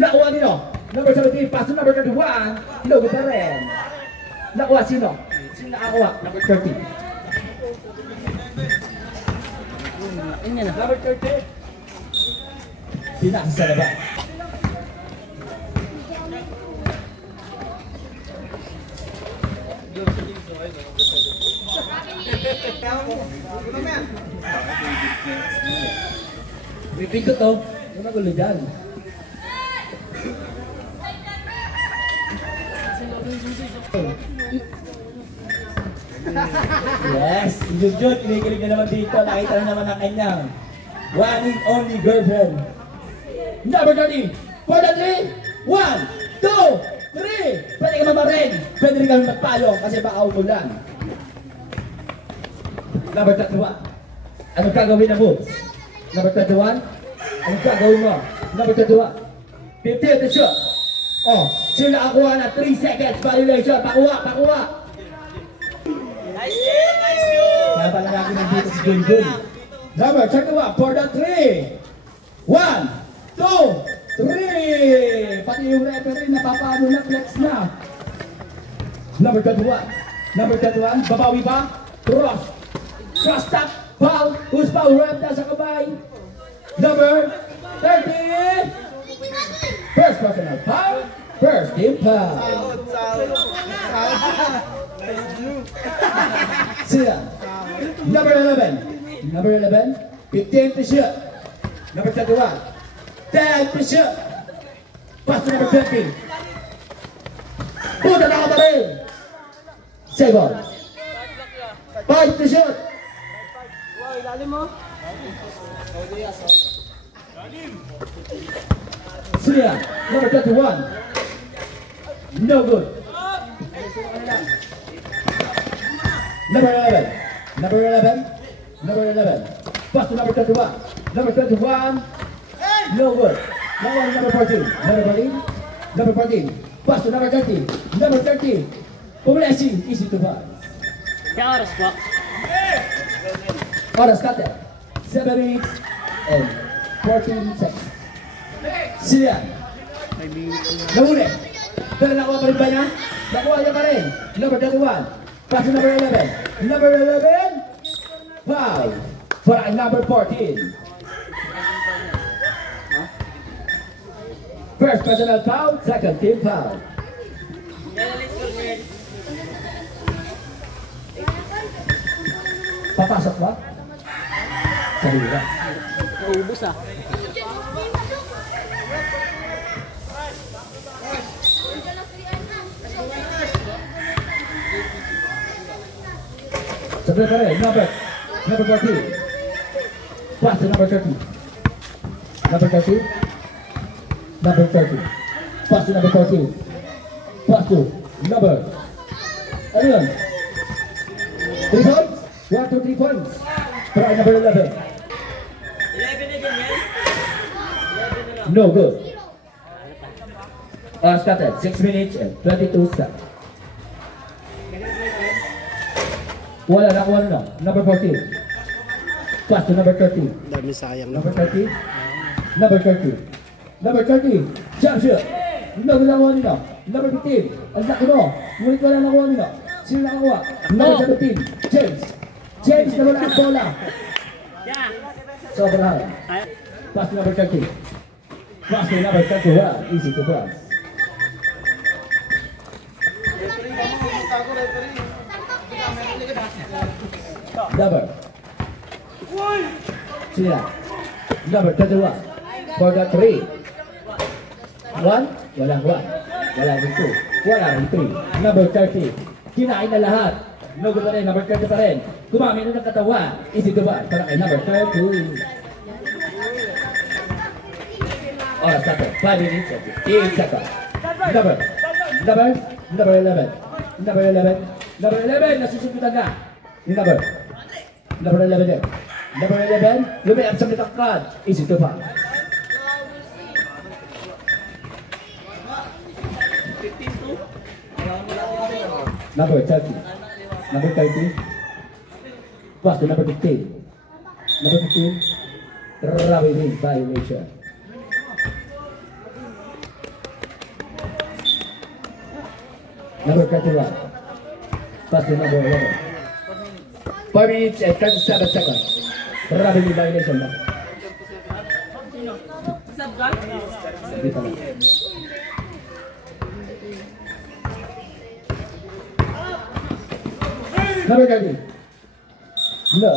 Nakuha nino. Number 17, pass to number 31. Logo pa rin. Nakuha sino? Sino nakakuha? Number 30. Number 30. Pinasa sa labas. Pipikot to. Ano na gulo dyan? Yes, Jud, kinikilig na naman dito. Nakita na naman ang kanyang one and only girlfriend. Number 30, for the 3, 1, 2, 3. Pwede ka mamarin. Pwede rin kami magpalo kasi baka umulan. Number 31, anong gagawin na moves? Number 31, anong gagawin mo? Number 31, 50 to shoot. Oh, sino nakakuha na 3 seconds violation? Pakuha. Nice game, nice game. Kaya pala natin nandito si Junjun. Number 31 for the 3. 1, 2, 3. Pati yung referee napapano na, flex na. Number 31. Number 31, babawi ba? Cross tap, foul. Who's foul? Rep na sa kamay. Number 30. First personal foul. First team foul. Sila. Number 11. Number 11. 15 to shoot. Number 31. 10 to shoot. Pass to number 20. Puta na ka pa rin. Second. 5 to shoot. Sila. Number 31. No good. Number 11. Number 11. Number 11. Pass to number 31. Number 21. No good. Number 14. Number 14. Number 14. Pass to number 30. Number 30. Pumulesi. Easy to pass. Kaya oras po? Oras kate. 7 minutes and 14 seconds. Sila. Nahuli. Pero nakuha pa rin ba niya? Nakuha niya pa rin. Number 31. Pass to number 11. Number 11. Foul. For number 14. First personal foul. Second team foul. Papasok ba? Sa hila. Naubos ah. Sabi pa rin, number 40. Pass to number 30. Number 30. Number 30. Pass to number 40. Pass to number. Ano yun? 3 points? 1, 2, 3 points. Try number 11. 11 na din yan? 11 na lang. No good. Started. 6 minutes and 22 seconds. Wala, nakuha na. Number 14. Pass to number 30. Dami sayang. Number 30. Number 30. Number 30. Jump shot. Number nakuha nila. Number 15. Ang laki mo. Ngunit wala nakuha nila. Sino nakakuha? Number 17. James. James na wala ang bola. Sobrang. Pass to number 30. Pass to number 31. Easy to pass. Number. Sila. Number 31. For the 3. 1. Walang 1. Walang 2. Walang 3. Number 30. Kinain na lahat. No good pa rin. Number 30 pa rin. Kumamit na ng katawan. Easy to pass. Para kay number 32. Oras na po. 5 minutes and 15 seconds. Number 11. Number 11. Number 11. Nasusunod na. Yung number 11 din. Number 11, lumiap sa mitakad. Easy to pass. Number 30. Number 30. Pass to number 15. Number 15, traveling violation. Number 21, pass to number 11. 4 minutes and 37 seconds. Traveling violation na. Dito na. Number 30. No.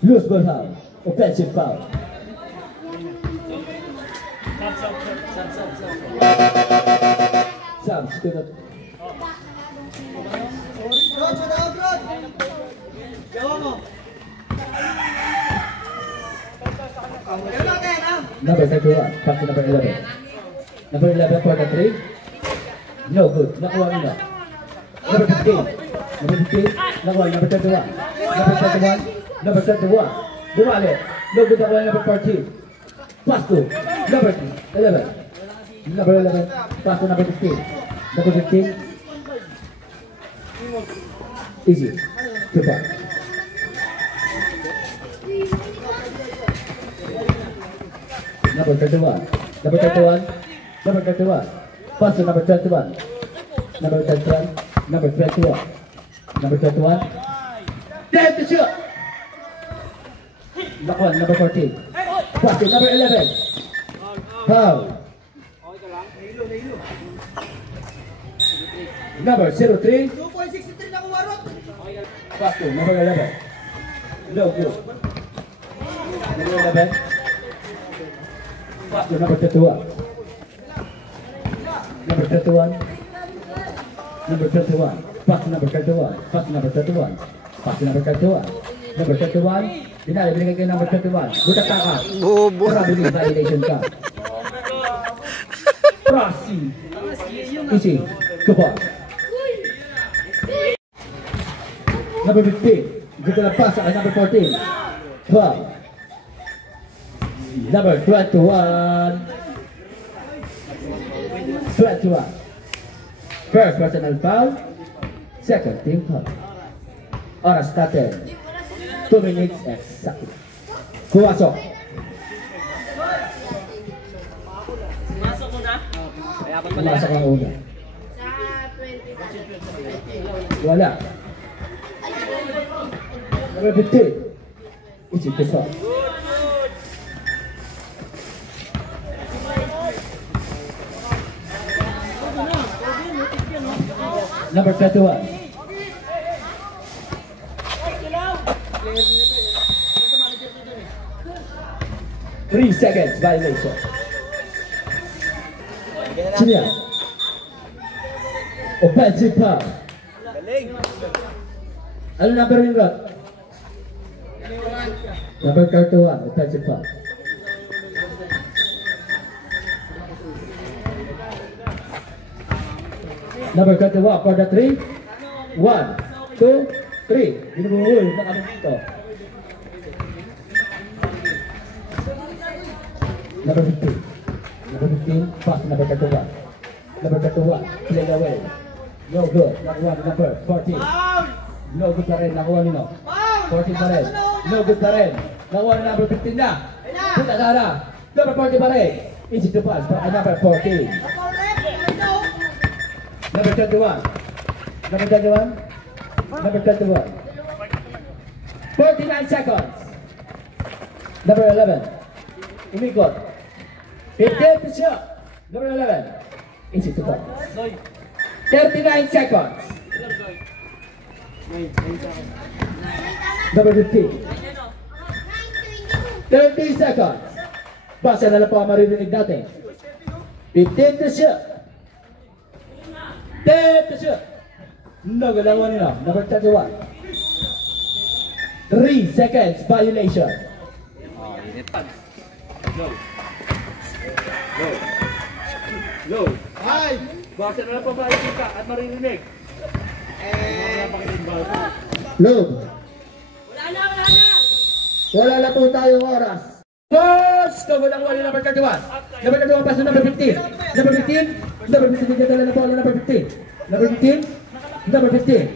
Loose ball foul. Offensive foul. Subs to the... Number 31, pass to number 11. Number 11 for the 3. No good. Nakuha nila. Number 15. Number 15. Nakuha. Number 31. Number 31. Number 31. Bumalik. No good nakuha number 14. Pass to number 11. Number 11. Pass to number 15. Number 15. Easy. 2 points. Number 31. Number 31. Number 31. Pass to number 21. Number 21. Number 21. Number 21. Dead to shoot. Number 14. Pass to number 11. Foul. Number 03. 2.63 na kuwarot. Pass to number 11. No good. Number 11. Pass to number 31. Number 31. Number 31. Pass to number 31. Pass to number 31. Pass to number 31. Number 31. Dinali, binigay kayo number 31. Budak ka. Bobo. Traveling violation ka. Proceed. Easy. Good ball. Number 15. Dito na pass sa number 14. 12. Number 21. 21. First personal foul. Second team foul. Oras started. 2 minutes exactly. Pumasok. Masok mo na? Pumasok ang una. Wala. Number 15. It's a good foul. Number 21. 3 seconds violation. Sino yan? Offensive foul. Ano number rin ba? Number 31. Offensive foul. Number 31 for the 3. 1, 2, 3. Binubuhul na kami dito. Number 15. Number 15. Pass number 31. Number 31. Play away. No good. Nakuha ni number 14. No good pa rin. Nakuha nino. 14 pa rin. No good pa rin. Nakuha ni number 15 na. Punta sana. Number 40 pa rin. Easy to pass. Number 14. Number 21. Number 21. Number 21. 49 seconds. Number 11. Umikot. 15 to shoot. Number 11. Easy to pass. 39 seconds. Number 15. 30 seconds. Basta na lang po ang maririnig natin. 15 to shoot. 10 to shoot. No, galawan nila. Number 31. 3 seconds violation. Go. Ay! Basta na lang po maririnig ka at maririnig. Look. Wala na! Wala na po tayong oras. First, walang wali number 31. Number 31 pass to number 15. Number 15. Number 15 dala na po ang number 15. Number 15. Number 15.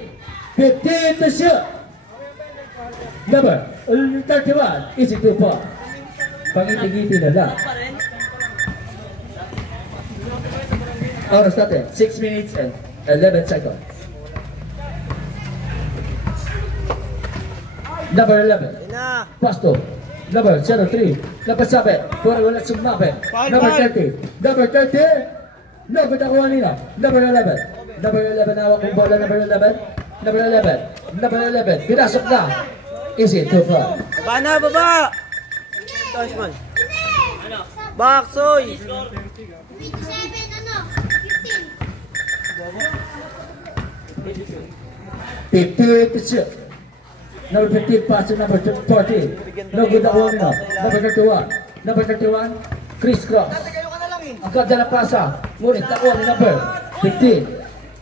15 to shoot. Number 31, easy 2 point. Pangiti-ngiti na lang. Pa rin. Oras natin, 6 minutes and 11 seconds. Number 11, Na. Pasto. Number 03, number 7, puro wala sumabit. Number 30, number 30, number nakuha nila. Number 11, number 11, hawak kong bola, number 11, number 11, number 11, pinasok na. Easy, 2-4. Baba na, baba! Tosh man. Baksoy! 27, ano? 50 to shoot. Number 15 pass to number 14. No good ako nila. Number 31. Number 31, Chris Cross. Ang kanda na pasa. Ngunit ako ni number 15.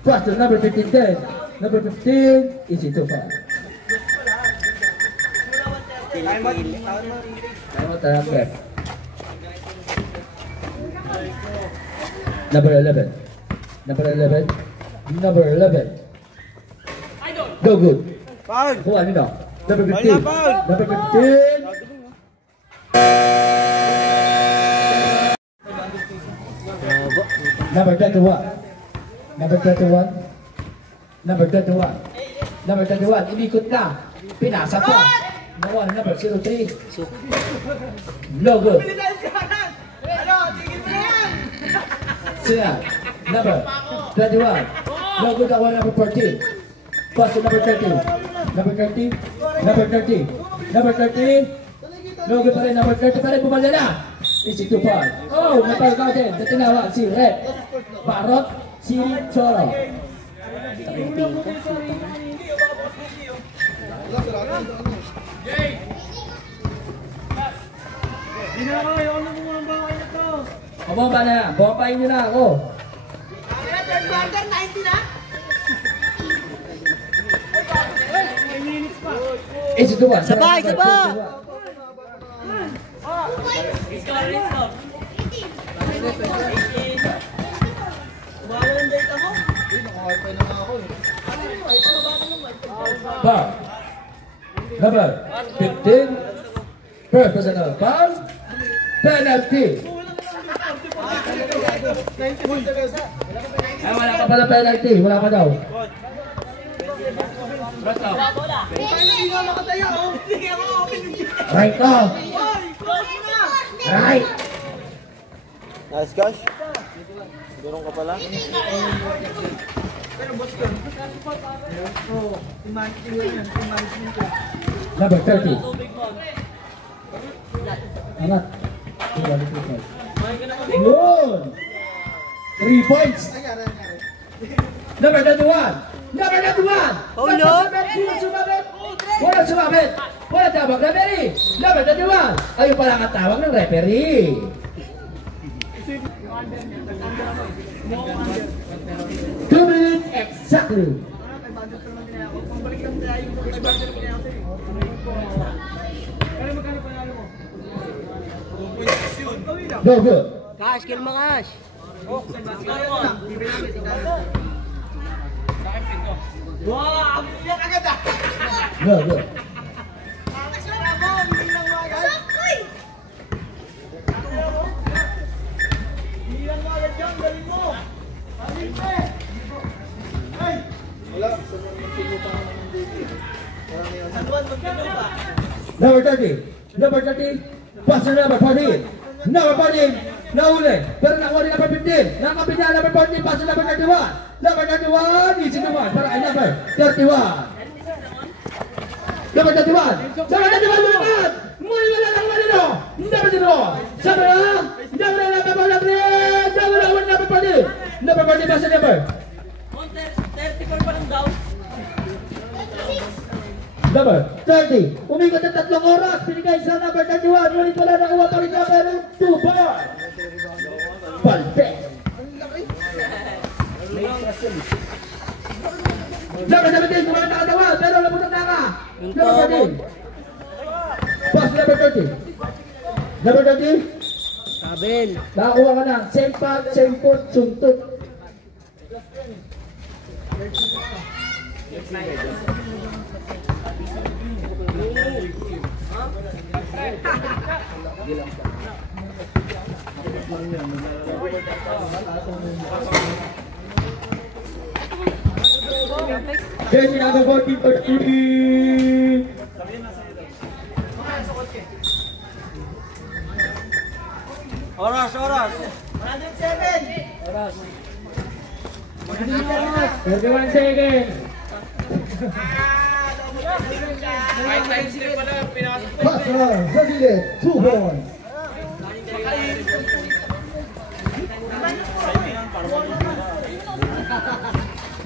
Pass to number 15 din. Number 15, easy to pass. Time out, number. Number 11. Number 11. Number 11. No good. Foul! Kuha nila. Number 15. Wala, foul. Number 15. Number 21. Number 21. Number 21. Number 21. Inikot na. Pinasa pa. Nawa na number 03. No good. Sina. Number 21. No good ako number 14. Pass to number 30. Number 30. Number 30. Number 30. No good pa rin. Number 30 pa rin. Pumalya na. Easy to fall. Oh, napalagaw din. Natinawag si Red Barot, si Choro. Bomba na. Bombahin nyo na ako. Easy to fall. Sabay, sabay. Score, Score. Umawa ng data mo? Foul. Number 15. First personal foul. Penalty. Ay, wala pa pala penalty. Wala pa daw. Right off. Right. Nice, gosh. Durong ka pala. Number 30. Angat. Yun. 3 points. Number 31. Number 31. Oh, no. Wala sumabit. Wala tawag referee. Number 31. Ayun pala ang tawag ng referee. Two minutes exactly. No good. Cash, kill mo, Cash. Wow! Yan agad ah! No good. Number 30. Number 30. Pass to number 14. Number 14. Nahuli. Pero nakuha rin number 15. Nakapit na number 14. Pass to number 31. Number 31. Easy to one. Para ay number 31. Number 31. Number 31. Lumakat. Muli wala lang malino. Number 0. Sabi na. Number 11. Number 14. Number 14. Pass to number 34 pa lang daw. number 30. Umikot ng 3 oras. Pinigay sa number 31. Ngunit wala nakuha pa rin number 2 bar. Palte. Number 17. Kumala nakatawa. Pero napunod na ka. Number 13. Pass number 30. Number 30. Abel. Nakakuha ka na. Same path, same foot, suntot. Jersey number 14 for 3. Oras, oras. 31 seconds. Passer, Sagile, 2 points.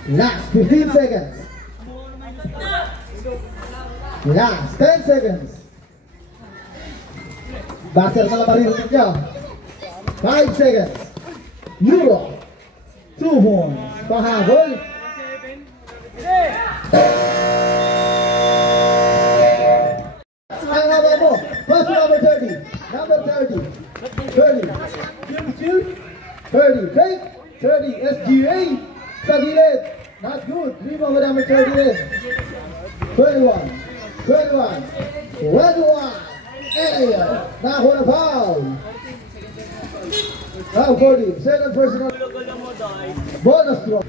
Last 15 seconds. Last 10 seconds. Passer na maririnig niya. 5 seconds. Euro. 2 points. Pahabol. Ang haba mo. Pass number 30. Number 30. 30. Shoot. 30. Fake. 30. SGA. Sa gilid. Not good. Rebound with number 30. 21. 21. 21. Area. Nakakuha na foul. Now 40. Second personal. Bonus throw.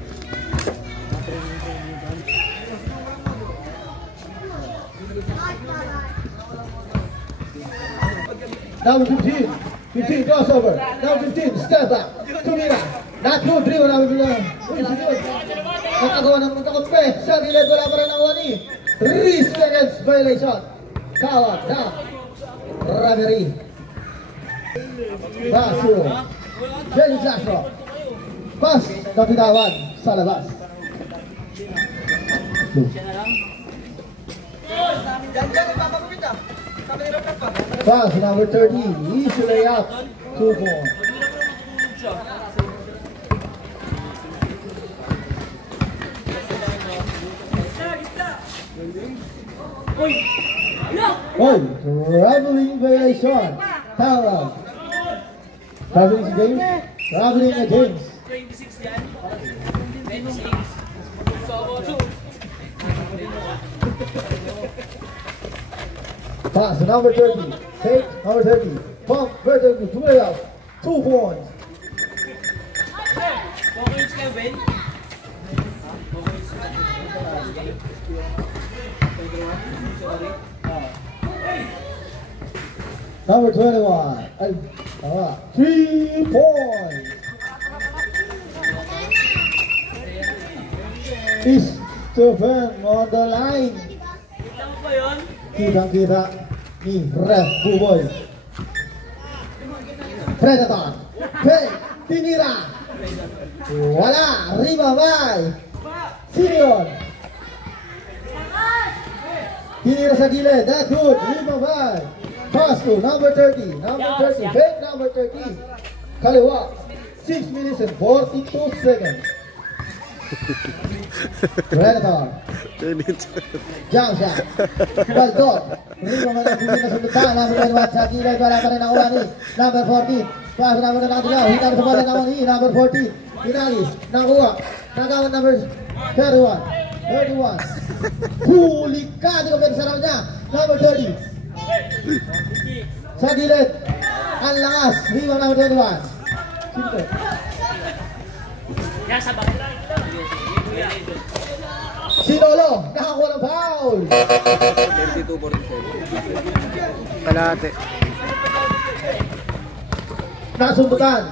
Now 15. 15 crossover. Now 15. Step back. Tumira. Not good. Dribble na bilang. Uy, sinod. Nakagawa ng magkakumpe. Sa gilid. Wala pa rin ang wani. 3 seconds violation. Kawat na. Referee. Baso. Jenny Castro. Pas. Kapitawan. Sa labas. Pass number 30. Easy layup. 2 points. Oh, traveling violation. Time out. Traveling si James. Traveling na James. 26 yan. 26. Pass number 30. Take number 30. Pump vertical to layup. 2 points. Pockets Kevin. Number 21. Ay, tama. 3 points. Is Stephen on the line. Kitang pa yun? Kitang-kita ni Ref Buboy. Predator. Fake. Tinira. Wala. Rima by Sinion. Tinira sa gilid. That's good. Rima by pass to number 30. Number 30. Fake number 30. Kaliwa. 6 minutes and 42 seconds. Predator. Jump shot. Baldor. Rima man ang bumili na sundutan. Number 21 sa gilid. Wala pa rin ang uwani. Number 14. Pass number na nakatilaw. Hindi na sa bola ng uwani. Number 14. Inalis. Nakuha. Nagawan number 31. 31. Huli ka. Di ko pwede sa round niya. Number 30. Sa gilid. Ang langas. Rima number 21. Sino? Yan sa bakit. Sinolo. Nakakuha ng foul. 32-47. Kalate. Nasundutan.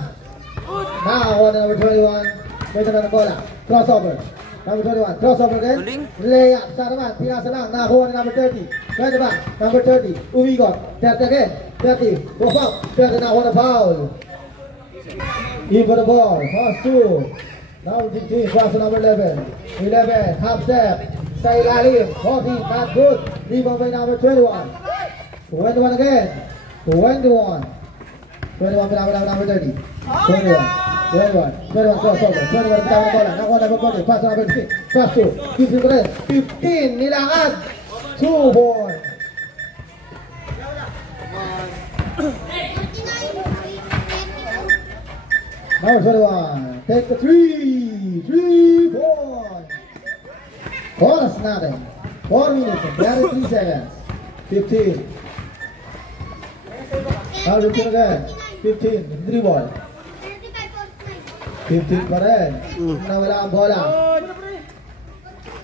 Nakakuha na number 21. Pwede na ng bola. Crossover. Number 21. Crossover again. Layup. Sa naman. Pinasa lang. Nakakuha na number 30. Pwede ba? Number 30. Umigot. 30 again. 30. Go foul. 30 nakakuha ng foul. Even the ball. Pass to number 15. Pass to number 11. 11. Half step. Sa ilalim. 14. Not good. Rebound by number 21. 21 again. 21. 21 pinawala number 30. 21. 21. 21 crossover. 21 pinawala ng bola. Nakuha number 40. Pass to number 15. Pass to 15 ko rin. 15. Nilakad. 2 points. Number 21. Take the 3. 3 points. Oras natin. 4 minutes and 33 seconds. 15. Now repeat again. 15. 3 ball. 15 pa rin. Nawala ang bola.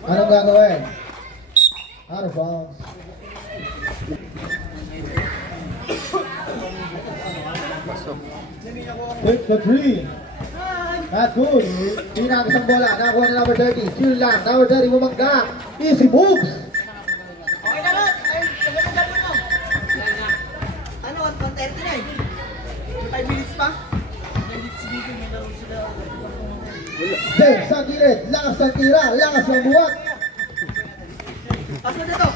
Anong gagawin? Out of bounds. Hit the 3. Not good. Tinakot ang bola. Nakakuha na number 30. Chill lang. Number 30 bumangga. Easy moves. Okay na lahat. Ay, tagal mo. Ano, 1:39? 5 minutes pa? 5 minutes dito, may laro sila. James sa gilid. Lakas ng tira. Lakas ng buwat. Pasok dito.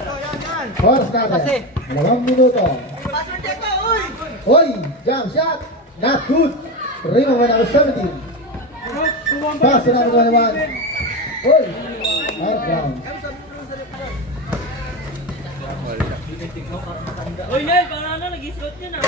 Ito, yan. Oras natin. 2 minuto. Pasok dito, uy! Oy, jump shot. Not good. Rebound by number 17. Pass to number 21. Oy, out of bounds. Uy, Nel, parang ano, nag-i-slot yun ah.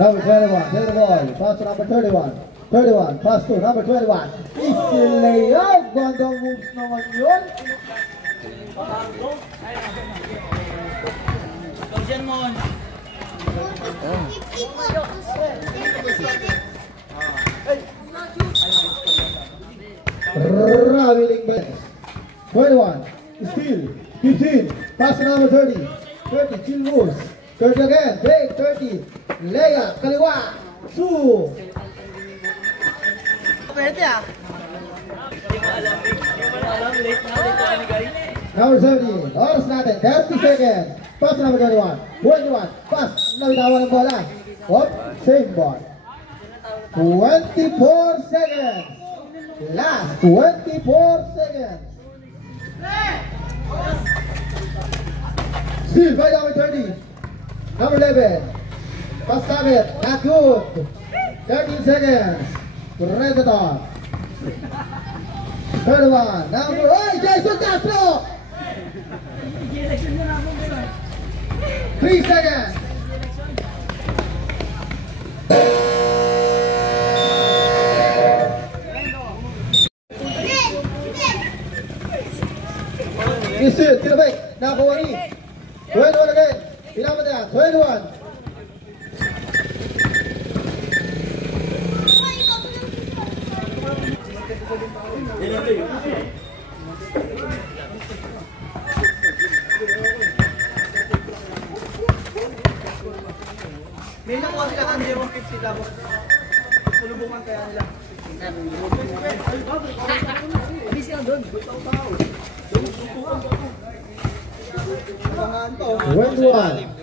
Number 21, take the ball. Pass to number 31. 31, pass to number 21. Easy layup. Gandang moves naman yun. Pagyan mo. Traveling back. 21, steal. 15, pass to number 30. 30, chill moves. 30 again, break, 30. Layup, kaliwa. Two. Pwede ah. Hindi mo alam, late na kami guys. Number 17, oras natin, 30 seconds. Pass to number 21. 21, pass. Nabitawan ng bola. Hop, same ball. 24 seconds. Last 24 seconds. Steal by number 30. Number 11. Pass target. Not good. 13 seconds. Predator. 31. Number 8. Jason Castro. 3 seconds. Steal. To the back. Number 1. 21 again. Pinamit na. 21. May nakuha sila kan 0.50 lang. Tulubungan kaya nila. Busy lang doon. 21.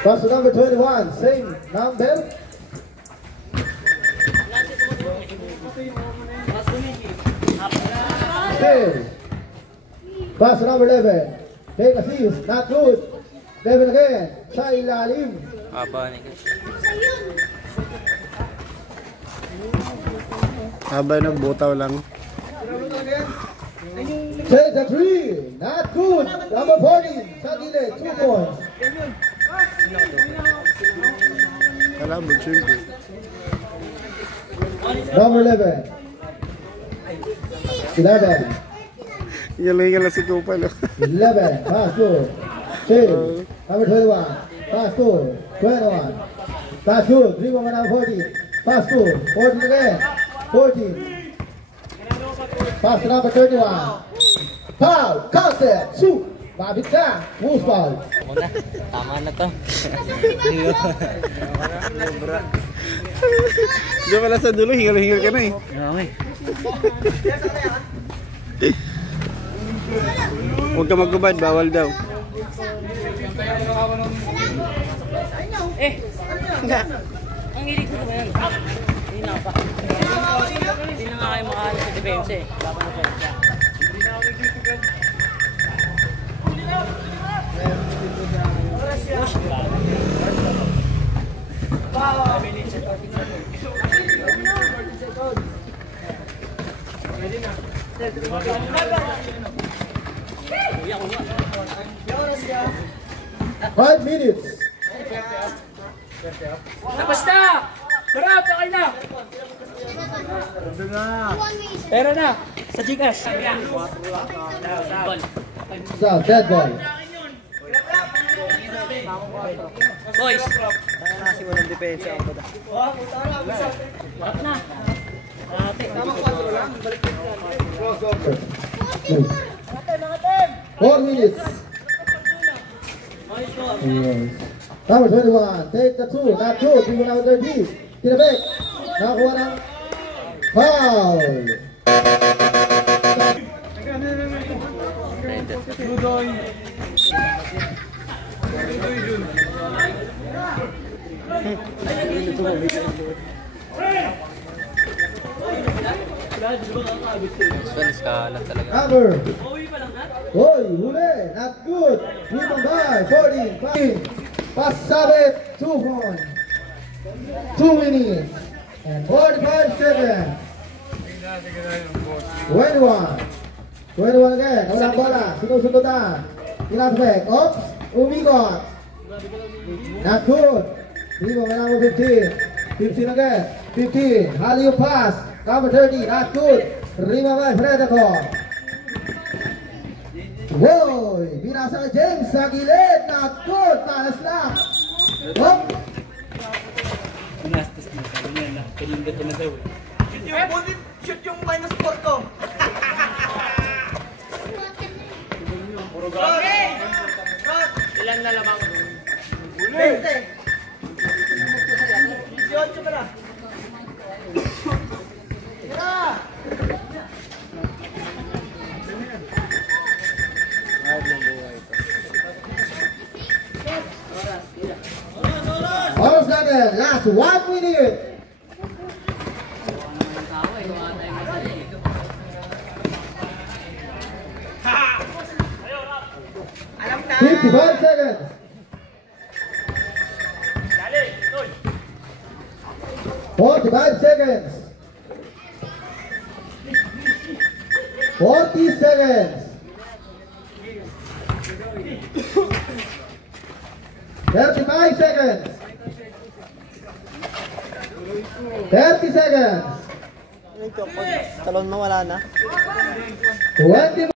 Pass to number 21. Same number. Steal. Pass to number 11. Take assist. Not good. 11 again. Sa ilalim. Haba ni Haba ng butaw lang. Take the 3. Not good. Number 40. Sa gilid. 2 points. Wala mo, chulgo. Number 11. 11. Yalang si Kupal. 11. Pass to. Steal. Number 21. Pass to. 21. Pass to. 3 by number 40. Pass to. 14 again. 14. Pass to number 31. Foul. Counted. Shoot. Babit ka. Moose foul. Muna, tama na to. Diyan pala sa dulo, hingal-hingal ka na eh. Okay. Huwag ka maggubad, bawal daw. Ang hilig ko ba yan? Hindi na pa. Hindi na nga kayo makaalis sa defense eh. Laban na defense. Five minutes. Tapos na! Sarap! Okay na! Pera na! Sa Gcash! So, dead ball. Boys! Kasi walang depensa ako da. Tama 4 lang. Balik Two. 4 minutes. Number 21, take the two, not two, people number 30. Tira back. Nakakuha ng foul. Number. Hoy, huli, not good. Rebound by 14, 5. Pass sabit, 2 points. 2 minutes and 45 seconds. 21 again. Walang bola, sunod-sunodan. Inasbek, oops, umikot. Not good. Rebound by number 15. 15 again. 15. Halio pass. Number 30. Not good. Rebound by Predator. Woy! Binasa kay James sa gilid. Not good. Talas lang. Hop. Pinastas na sa niya na. Pinindot na daw eh. Shoot yung minus 4 ko. Ilan na lamang? 20. 18 pala. Oras natin. Last 1 minute. Alam na. 55 seconds. 45 seconds. 40 seconds. 35 seconds. 30 seconds. Talon mo wala na. 20